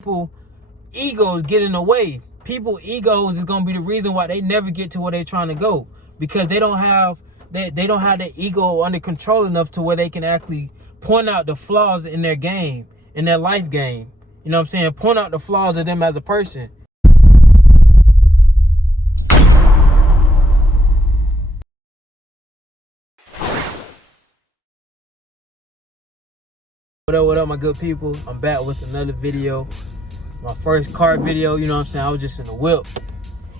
People egos get in the way. People egos is gonna be the reason why they never get to where they're trying to go, because they don't have their ego under control enough to where they can actually point out the flaws in their game, in their life game. You know what I'm saying? Point out the flaws of them as a person. What up, my good people? I'm back with another video. My first car video, you know what I'm saying? I was just in the whip.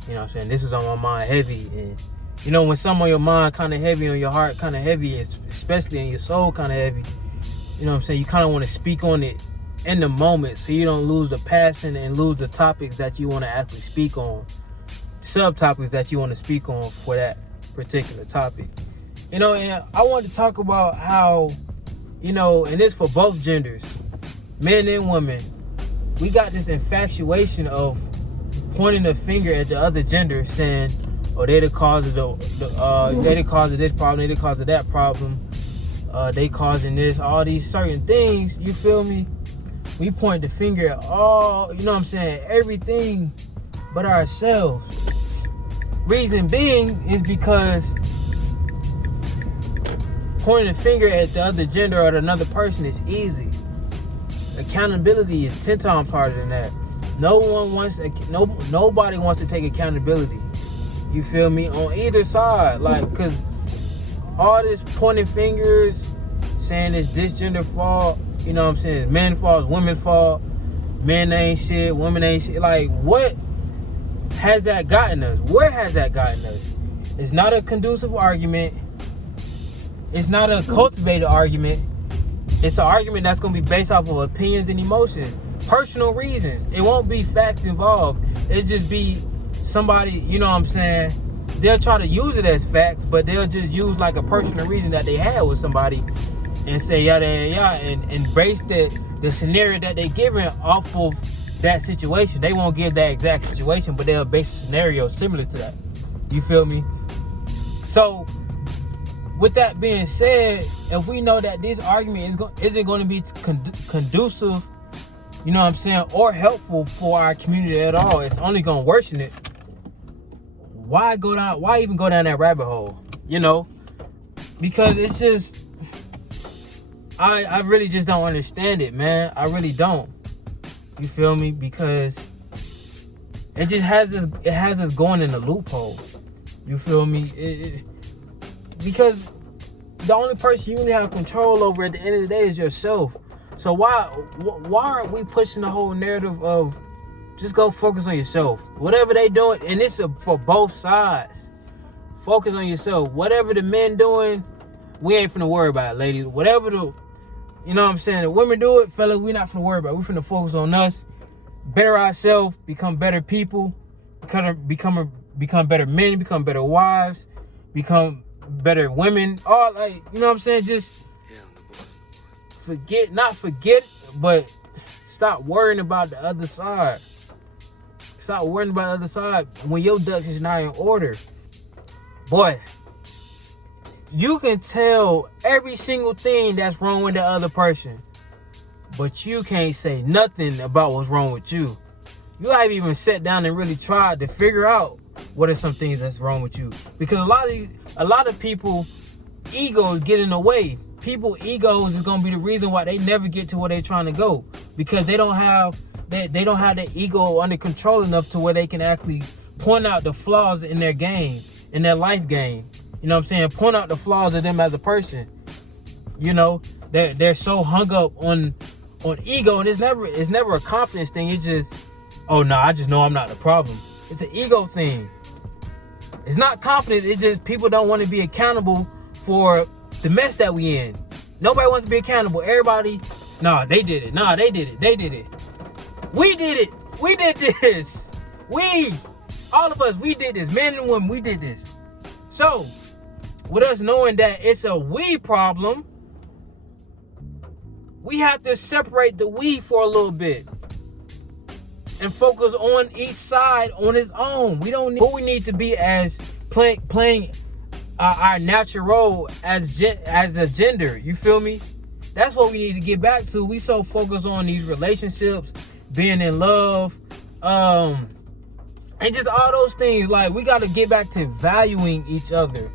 You know what I'm saying? This is on my mind heavy. And you know, when something on your mind kind of heavy, on your heart kind of heavy, especially in your soul kind of heavy, you know what I'm saying? You kind of want to speak on it in the moment so you don't lose the passion and lose the topics that you want to actually speak on. Subtopics that you want to speak on for that particular topic. You know, and I want to talk about how, you know, and this for both genders, men and women, we got this infatuation of pointing the finger at the other gender, saying, "Oh, they the cause of they the cause of this problem, they the cause of that problem, they causing this, all these certain things." You feel me? We point the finger at all, you know what I'm saying, everything but ourselves. Reason being is because pointing the finger at the other gender or another person is easy. Accountability is 10 times harder than that. Nobody wants to take accountability. You feel me? On either side, like, cause all this pointing fingers, saying it's this gender fault. You know what I'm saying? Men fault, women fault. Men ain't shit, women ain't shit. Like, what has that gotten us? Where has that gotten us? It's not a conducive argument. It's not a cultivated argument. It's an argument that's going to be based off of opinions and emotions, personal reasons. It won't be facts involved. It'll just be somebody, you know what I'm saying, they'll try to use it as facts, but they'll just use like a personal reason that they had with somebody and say yada yada yada, and base the scenario that they're giving off of that situation. They won't give that exact situation, but they'll base a scenario similar to that. You feel me? So with that being said, if we know that this argument isn't going to be conducive, you know what I'm saying, or helpful for our community at all, it's only going to worsen it. Why even go down that rabbit hole? You know, because it's just, I really just don't understand it, man. I really don't. You feel me? Because it just has us going in a loophole. You feel me? Because the only person you really have control over at the end of the day is yourself. So why aren't we pushing the whole narrative of just go focus on yourself? Whatever they doing, and this is for both sides. Focus on yourself. Whatever the men doing, we ain't finna worry about it, ladies. Whatever you know what I'm saying, the women do it, fellas, we not finna worry about it. We finna focus on us, better ourselves, become better people, become better men, become better wives, become better women, all, like, you know what I'm saying, just not forget, but stop worrying about the other side. Stop worrying about the other side when your ducks is not in order. Boy, you can tell every single thing that's wrong with the other person, but you can't say nothing about what's wrong with you. You haven't even sat down and really tried to figure out what are some things that's wrong with you, because a lot of people egos get in the way. People egos is gonna be the reason why they never get to where they're trying to go, because they don't have their ego under control enough to where they can actually point out the flaws in their game, in their life game. You know what I'm saying? Point out the flaws of them as a person. You know, they're so hung up on ego, and it's never a confidence thing. It's just, oh no, I just know I'm not the problem. It's an ego thing. It's not confidence. It's just people don't want to be accountable for the mess that we in. Nobody wants to be accountable. Everybody, nah, they did it. Nah, they did it. They did it. We did it. We did this. All of us, we did this. Men and women, we did this. So, with us knowing that it's a we problem, we have to separate the we for a little bit and focus on each side on its own. We don't need, what we need to be as playing our natural role as a gender. You feel me? That's what we need to get back to. We so focused on these relationships, being in love, and just all those things. Like, we got to get back to valuing each other.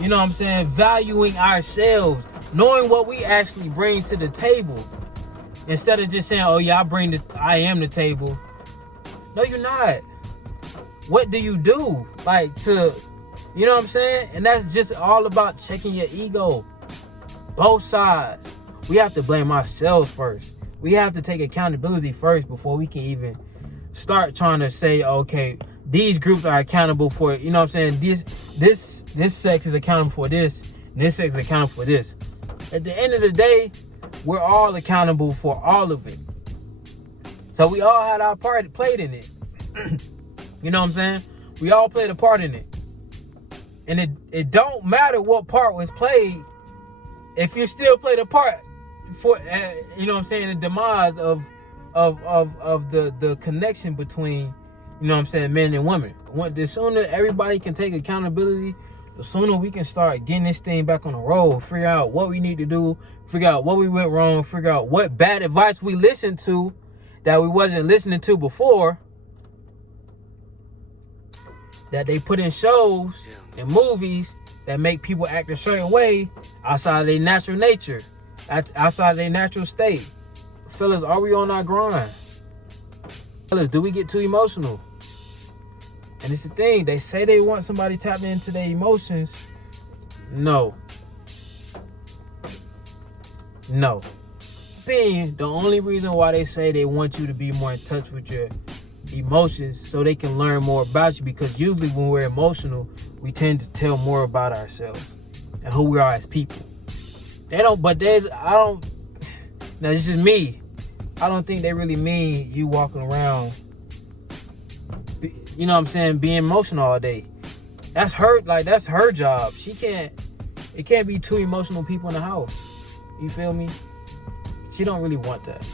You know what I'm saying? Valuing ourselves, knowing what we actually bring to the table, instead of just saying, "Oh yeah, I am the table." No, you're not. What do you do? Like, to, you know what I'm saying? And that's just all about checking your ego. Both sides. We have to blame ourselves first. We have to take accountability first before we can even start trying to say, okay, these groups are accountable for, you know what I'm saying? This sex is accountable for this, and this sex is accountable for this. At the end of the day, we're all accountable for all of it. So we all had our part played in it. You know what I'm saying? We all played a part in it. And it don't matter what part was played, if you still played a part for, you know what I'm saying, the demise of the connection between, you know what I'm saying, men and women. The sooner everybody can take accountability, the sooner we can start getting this thing back on the road, figure out what we need to do, figure out what we went wrong, figure out what bad advice we listened to that we wasn't listening to before, that they put in shows and movies that make people act a certain way outside of their natural nature, outside of their natural state. Fellas, are we on our grind? Fellas, do we get too emotional? And it's the thing, they say they want somebody tapping into their emotions. No. The only reason why they say they want you to be more in touch with your emotions so they can learn more about you, because usually when we're emotional, we tend to tell more about ourselves and who we are as people. Now it's just me. I don't think they really mean you walking around, you know what I'm saying, being emotional all day. That's her job. It can't be two emotional people in the house. You feel me? She don't really want that.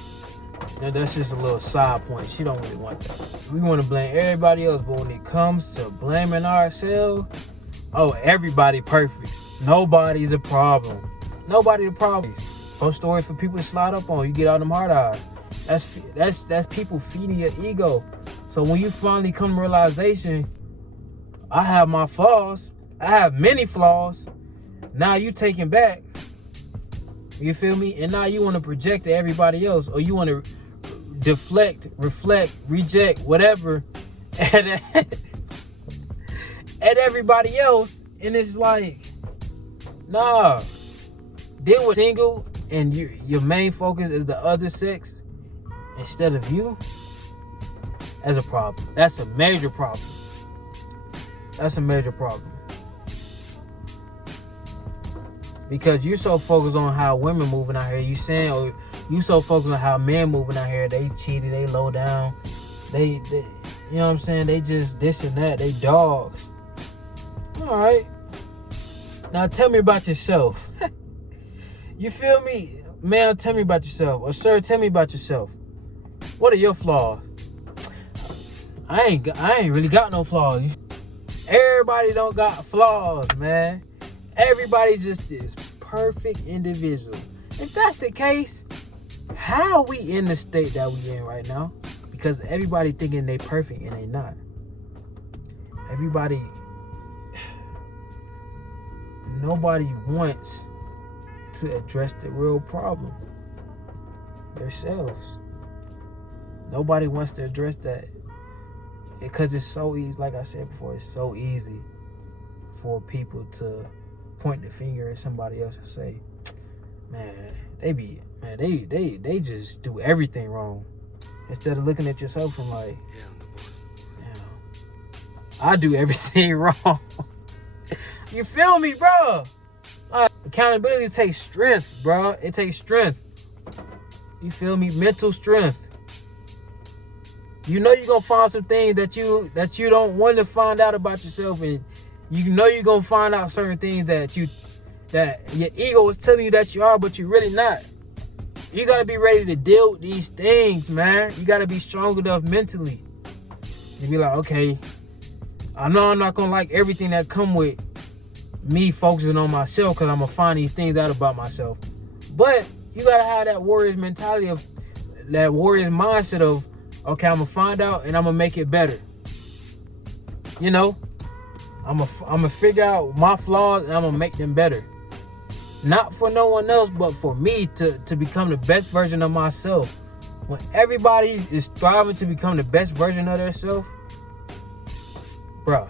Now, that's just a little side point. She don't really want that. We want to blame everybody else, but when it comes to blaming ourselves, oh, everybody perfect. Nobody's a problem. Nobody the problem. Post stories for people to slide up on. You get all them hard eyes. That's people feeding your ego. So when you finally come to realization, I have my flaws. I have many flaws. Now you taking back. You feel me? And now you want to project to everybody else, or you want to deflect, reflect, reject, whatever at everybody else. And it's like, nah. Deal with single and your main focus is the other sex instead of you. That's a problem. That's a major problem. Because you so focused on how women moving out here, you so focused on how men moving out here, they cheated, they low down, they you know what I'm saying, they just this and that, they dogs. All right, now tell me about yourself. You feel me? Ma'am, tell me about yourself. Or sir, tell me about yourself. What are your flaws? I ain't really got no flaws. Everybody don't got flaws, man. Everybody just is perfect individual. If that's the case, how are we in the state that we in right now? Because everybody thinking they perfect and they not. Nobody wants to address the real problem. Themselves. Nobody wants to address that. Because it's so easy, like I said before, it's so easy for people to point the finger at somebody else and say, they just do everything wrong. Instead of looking at yourself and like, I do everything wrong. You feel me, bro? Accountability takes strength, bro. It takes strength. You feel me? Mental strength. You know you're gonna find some things that you don't want to find out about yourself, and you know you're gonna find out certain things that your ego is telling you that you are, but you're really not. You gotta be ready to deal with these things, man. You gotta be strong enough mentally. You be like, okay, I know I'm not gonna like everything that come with me focusing on myself, because I'm gonna find these things out about myself. But you gotta have that warrior's mentality of that warrior mindset of, okay, I'm gonna find out and I'm gonna make it better. You know, I'm gonna figure out my flaws and I'm gonna make them better. Not for no one else, but for me to become the best version of myself. When everybody is striving to become the best version of themselves, bruh,